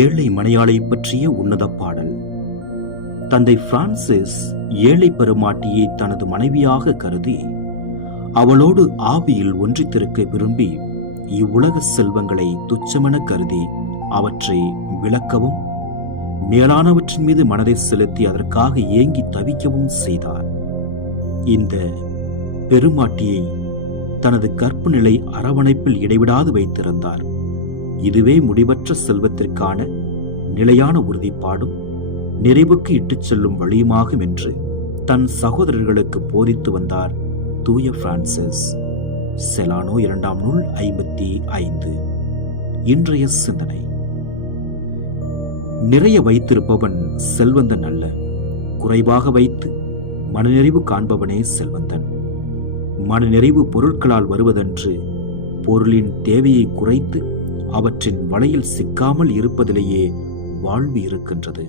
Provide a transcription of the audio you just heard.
ஏழை மனையாளை பற்றிய உன்னத பாடல். தந்தை பிரான்சிஸ் ஏழை பெருமாட்டியை தனது மனைவியாக கருதி அவளோடு ஆவியில் ஒன்றித்திருக்க விரும்பி இவ்வுலக செல்வங்களை துச்சமென கருதி அவற்றை விளக்கவும் மேலானவற்றின் மீது மனதை செலுத்தி அதற்காக ஏங்கி தவிக்கவும் செய்தார். இந்த பெருமாட்டியை தனது கற்பு நிலை அரவணைப்பில் இடைவிடாது வைத்திருந்தார். இதுவே முடிவற்ற செல்வத்திற்கான நிலையான உறுதிப்பாடும் நிறைவுக்கு இட்டுச் செல்லும் வழியுமாகும் என்று தன் சகோதரர்களுக்கு போதித்து வந்தார் தூய பிரான்சிஸ். செலானோ 2ஆம் நூல் 55. இன்றைய சிந்தனை: நிறைய வைத்திருப்பவன் செல்வந்தன் அல்ல, குறைவாக வைத்து மனநிறைவு காண்பவனே செல்வந்தன். மனநிறைவு பொருட்களால் வருவதன்று, பொருளின் தேவையை குறைத்து அவற்றின் வலையில் சிக்காமல் இருப்பதிலேயே வாழ்வு இருக்கின்றது.